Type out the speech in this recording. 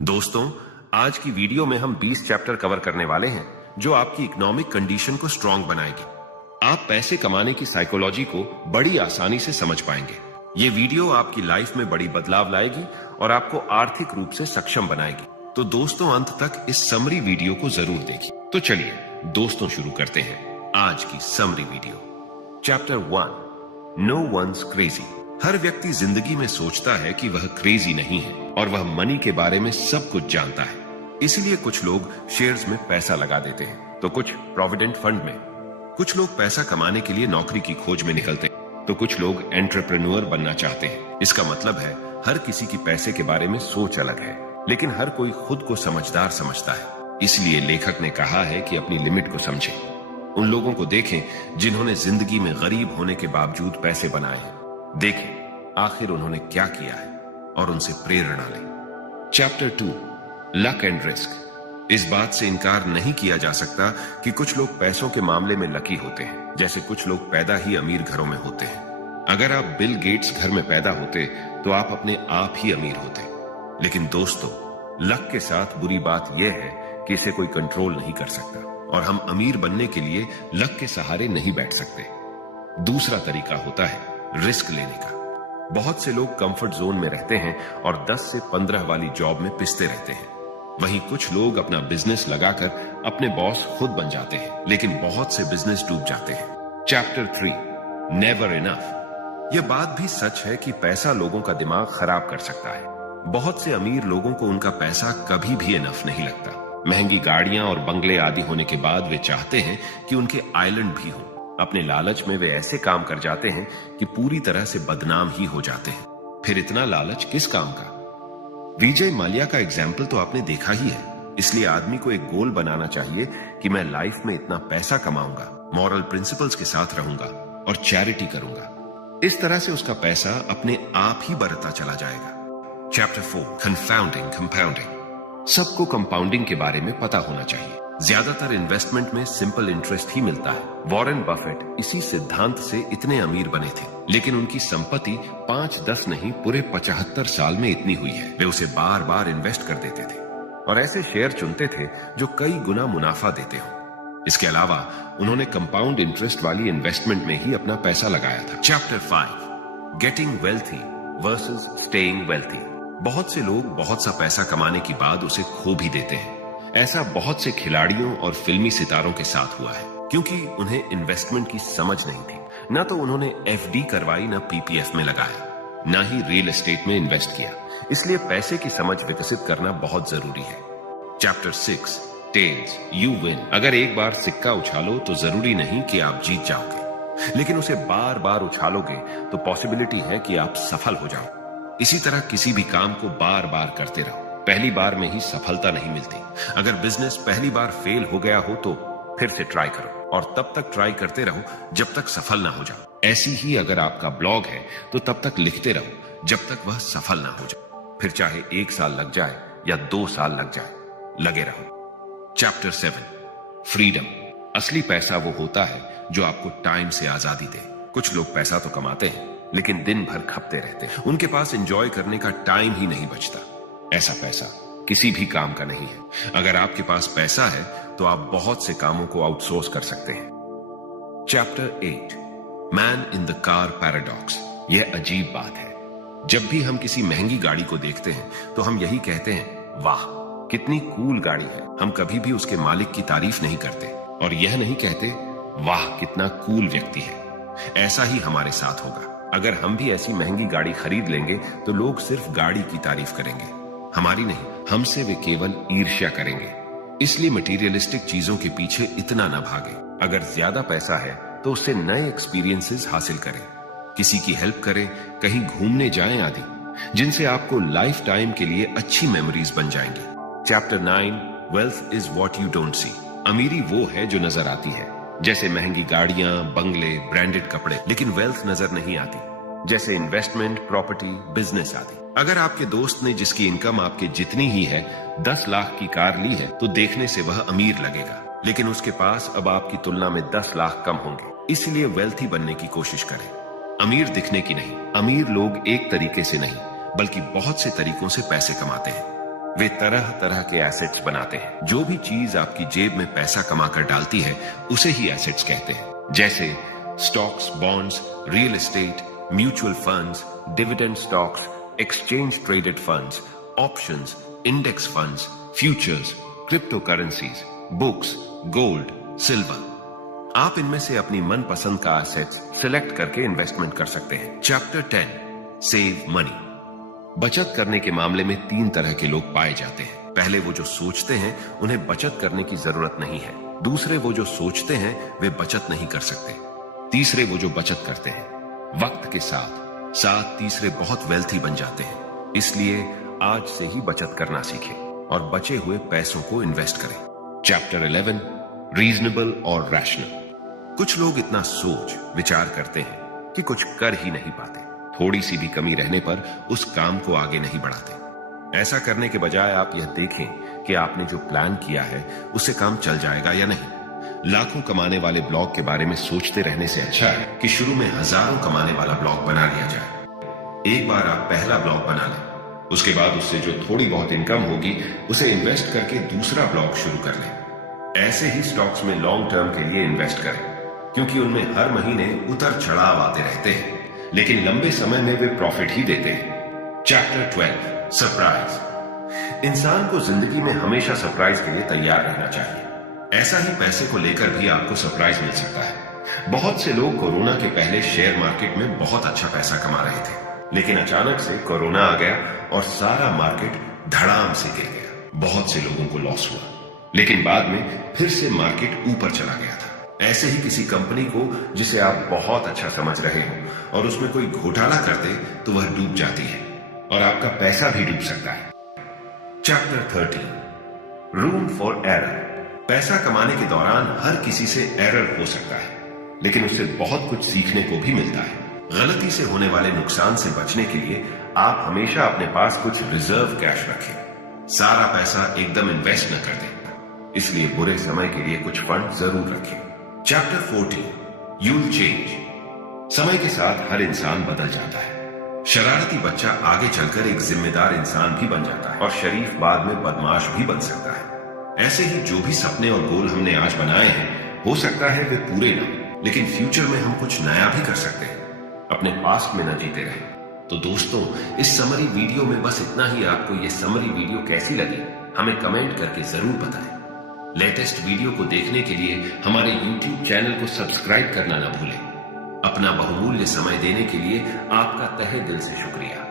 दोस्तों, आज की वीडियो में हम 20 चैप्टर कवर करने वाले हैं जो आपकी इकोनॉमिक कंडीशन को स्ट्रांग बनाएगी। आप पैसे कमाने की साइकोलॉजी को बड़ी आसानी से समझ पाएंगे। ये वीडियो आपकी लाइफ में बड़ी बदलाव लाएगी और आपको आर्थिक रूप से सक्षम बनाएगी। तो दोस्तों, अंत तक इस समरी वीडियो को जरूर देखिए। तो चलिए दोस्तों, शुरू करते हैं आज की summary video. Chapter 1, no one's crazy. हर व्यक्ति जिंदगी में सोचता है कि वह क्रेजी नहीं है और वह मनी के बारे में सब कुछ जानता है। इसलिए कुछ लोग शेयर्स में पैसा लगा देते हैं, तो कुछ प्रोविडेंट फंड में। कुछ लोग पैसा कमाने के लिए नौकरी की खोज में निकलते हैं, तो कुछ लोग एंटरप्रेन्योर बनना चाहते हैं। इसका मतलब है हर किसी की पैसे के बारे में सोच अलग है, लेकिन हर कोई खुद को समझदार समझता है। इसलिए लेखक ने कहा है कि अपनी लिमिट को समझें। उन लोगों को देखें जिन्होंने जिंदगी में गरीब होने के बावजूद पैसे बनाए हैं। देखें आखिर उन्होंने क्या किया है और उनसे प्रेरणा लें। Chapter 2, luck and risk. इस बात से इनकार नहीं किया जा सकता कि कुछ लोग पैसों के मामले में लकी होते हैं, जैसे कुछ लोग पैदा ही अमीर घरों में होते हैं। अगर आप बिल गेट्स घर में पैदा होते तो आप अपने आप ही अमीर होते। लेकिन दोस्तों, लक के साथ बुरी बात यह है कि इसे कोई कंट्रोल नहीं कर सकता और हम अमीर बनने के लिए लक के सहारे नहीं बैठ सकते। दूसरा तरीका होता है रिस्क लेने का। बहुत से लोग कंफर्ट जोन में रहते हैं और 10 से 15 वाली जॉब में पिसते रहते हैं। वहीं कुछ लोग अपना बिजनेस लगाकर अपने बॉस खुद बन जाते हैं, लेकिन बहुत से बिजनेस डूब जाते हैं। Chapter 3, never enough. यह बात भी सच है कि पैसा लोगों का दिमाग खराब कर सकता है। बहुत से अमीर लोगों को उनका पैसा कभी भी इनफ नहीं लगता। महंगी गाड़ियां और बंगले आदि होने के बाद वे चाहते हैं कि उनके आइलैंड भी हों। अपने लालच में वे ऐसे काम कर जाते हैं कि पूरी तरह से बदनाम ही हो जाते हैं। फिर इतना लालच किस काम का? विजय माल्या का एग्जाम्पल तो आपने देखा ही है। इसलिए आदमी को एक गोल बनाना चाहिए कि मैं लाइफ में इतना पैसा कमाऊंगा, मॉरल प्रिंसिपल्स के साथ रहूंगा और चैरिटी करूंगा। इस तरह से उसका पैसा अपने आप ही बढ़ता चला जाएगा। Chapter 4, confounding compounding. सबको कंपाउंडिंग के बारे में पता होना चाहिए। ज्यादातर इन्वेस्टमेंट में सिंपल इंटरेस्ट ही मिलता है। वॉरेन बफेट इसी सिद्धांत से इतने अमीर बने थे, लेकिन उनकी संपत्ति 5-10 नहीं पूरे 75 साल में इतनी हुई है। वे उसे बार बार इन्वेस्ट कर देते थे और ऐसे शेयर चुनते थे जो कई गुना मुनाफा देते हो। इसके अलावा उन्होंने कंपाउंड इंटरेस्ट वाली इन्वेस्टमेंट में ही अपना पैसा लगाया था। Chapter 5, getting wealthy versus staying wealthy. बहुत से लोग बहुत सा पैसा कमाने के बाद उसे खो भी देते हैं। ऐसा बहुत से खिलाड़ियों और फिल्मी सितारों के साथ हुआ है, क्योंकि उन्हें इन्वेस्टमेंट की समझ नहीं थी। न तो उन्होंने एफडी करवाई, न पीपीएफ में लगाया, न ही रियल एस्टेट में इन्वेस्ट किया। इसलिए पैसे की समझ विकसित करना बहुत जरूरी है। Chapter 6, tails, you win. अगर एक बार सिक्का उछालो तो जरूरी नहीं कि आप जीत जाओगे, लेकिन उसे बार बार उछालोगे तो पॉसिबिलिटी है कि आप सफल हो जाओ। इसी तरह किसी भी काम को बार बार करते रहो। पहली बार में ही सफलता नहीं मिलती। अगर बिजनेस पहली बार फेल हो गया हो तो फिर से ट्राई करो और तब तक ट्राई करते रहो जब तक सफल ना हो जाओ। ऐसी ही अगर आपका ब्लॉग है तो तब तक लिखते रहो जब तक वह सफल ना हो जाए। फिर चाहे 1 साल लग जाए या 2 साल लग जाए, लगे रहो। Chapter 7, freedom. असली पैसा वो होता है जो आपको टाइम से आजादी दे। कुछ लोग पैसा तो कमाते हैं, लेकिन दिन भर खपते रहते हैं। उनके पास एंजॉय करने का टाइम ही नहीं बचता। ऐसा पैसा किसी भी काम का नहीं है। अगर आपके पास पैसा है तो आप बहुत से कामों को आउटसोर्स कर सकते हैं। Chapter 8, man in the car paradox. यह अजीब बात है। जब भी हम किसी महंगी गाड़ी को देखते हैं तो हम यही कहते हैं, वाह कितनी कूल गाड़ी है। हम कभी भी उसके मालिक की तारीफ नहीं करते और यह नहीं कहते, वाह कितना कूल व्यक्ति है। ऐसा ही हमारे साथ होगा। अगर हम भी ऐसी महंगी गाड़ी खरीद लेंगे तो लोग सिर्फ गाड़ी की तारीफ करेंगे, हमारी नहीं। हमसे वे केवल ईर्ष्या करेंगे। इसलिए मटेरियलिस्टिक चीजों के पीछे इतना न भागे। अगर ज्यादा पैसा है तो उससे नए एक्सपीरियंसेस हासिल करें, किसी की हेल्प करें, कहीं घूमने जाएं आदि, जिनसे आपको लाइफ टाइम के लिए अच्छी मेमोरीज बन जाएंगी। Chapter 9, wealth is what you don't see. अमीरी वो है जो नजर आती है, जैसे महंगी गाड़ियां, बंगले, ब्रांडेड कपड़े, लेकिन वेल्थ नजर नहीं आती, जैसे इन्वेस्टमेंट, प्रॉपर्टी, बिजनेस आदि। अगर आपके दोस्त ने, जिसकी इनकम आपके जितनी ही है, 10 लाख की कार ली है तो देखने से वह अमीर लगेगा, लेकिन उसके पास अब आपकी तुलना में 10 लाख कम होंगे। इसलिए वेल्थी बनने की कोशिश करें, अमीर दिखने की नहीं। अमीर लोग एक तरीके से नहीं बल्कि बहुत से तरीकों से पैसे कमाते हैं। वे तरह तरह के एसेट्स बनाते हैं। जो भी चीज आपकी जेब में पैसा कमाकर डालती है उसे ही एसेट्स कहते हैं, जैसे stocks, bonds, real estate, mutual funds, dividend stocks, exchange traded funds, options, index funds, futures, crypto currencies, books, gold, silver. आप इनमें से अपनी मनपसंद का एसेट्स सिलेक्ट करके इन्वेस्टमेंट कर सकते हैं। Chapter 10, save money. बचत करने के मामले में 3 तरह के लोग पाए जाते हैं। पहले वो जो सोचते हैं उन्हें बचत करने की जरूरत नहीं है। दूसरे वो जो सोचते हैं वे बचत नहीं कर सकते। तीसरे वो जो बचत करते हैं। वक्त के साथ तीसरे बहुत वेल्थी बन जाते हैं। इसलिए आज से ही बचत करना सीखें और बचे हुए पैसों को इन्वेस्ट करें। चैप्टर 11, रीजनेबल और रैशनल। कुछ लोग इतना सोच विचार करते हैं कि कुछ कर ही नहीं पाते। थोड़ी सी भी कमी रहने पर उस काम को आगे नहीं बढ़ाते। ऐसा करने के बजाय आप यह देखें कि आपने जो प्लान किया है उससे काम चल जाएगा या नहीं। लाखों कमाने वाले ब्लॉग के बारे में सोचते रहने से अच्छा है कि शुरू में हजारों कमाने वाला ब्लॉग बना लिया जाए। एक बार आप पहला ब्लॉग बना लें, उसके बाद उससे जो थोड़ी बहुत इनकम होगी उसे इन्वेस्ट करके दूसरा ब्लॉग शुरू कर लें। ऐसे ही स्टॉक्स में लॉन्ग टर्म के लिए इन्वेस्ट करें, क्योंकि उनमें हर महीने उतर चढ़ाव आते रहते हैं, लेकिन लंबे समय में वे प्रॉफिट ही देते हैं। Chapter 12, surprise. इंसान को जिंदगी में हमेशा सरप्राइज के लिए तैयार रहना चाहिए। ऐसा ही पैसे को लेकर भी आपको सरप्राइज मिल सकता है। बहुत से लोग कोरोना के पहले शेयर मार्केट में बहुत अच्छा पैसा कमा रहे थे, लेकिन अचानक से कोरोना आ गया और सारा मार्केट धड़ाम से गिर गया। बहुत से लोगों को लॉस हुआ, लेकिन बाद में फिर से मार्केट ऊपर चला गया था। ऐसे ही किसी कंपनी को जिसे आप बहुत अच्छा समझ रहे हो और उसमें कोई घोटाला कर दे तो वह डूब जाती है और आपका पैसा भी डूब सकता है। Chapter 13, room for error. पैसा कमाने के दौरान हर किसी से एरर हो सकता है, लेकिन उससे बहुत कुछ सीखने को भी मिलता है। गलती से होने वाले नुकसान से बचने के लिए आप हमेशा अपने पास कुछ रिजर्व कैश रखें। सारा पैसा एकदम इन्वेस्ट न कर दें, इसलिए बुरे समय के लिए कुछ फंड जरूर रखें। Chapter 14, you'll change. समय के साथ हर इंसान बदल जाता है। शरारती बच्चा आगे चलकर एक जिम्मेदार इंसान भी बन जाता है और शरीफ बाद में बदमाश भी बन सकता है। ऐसे ही जो भी सपने और गोल हमने आज बनाए हैं, हो सकता है वे पूरे न हों, लेकिन फ्यूचर में हम कुछ नया भी कर सकते हैं। अपने पास्ट में न जीते रहें। तो दोस्तों, इस समरी वीडियो में बस इतना ही। आपको ये समरी वीडियो कैसी लगी हमें कमेंट करके जरूर बताएं। लेटेस्ट वीडियो को देखने के लिए हमारे YouTube चैनल को सब्सक्राइब करना न भूलें। अपना बहुमूल्य समय देने के लिए आपका तहे दिल से शुक्रिया।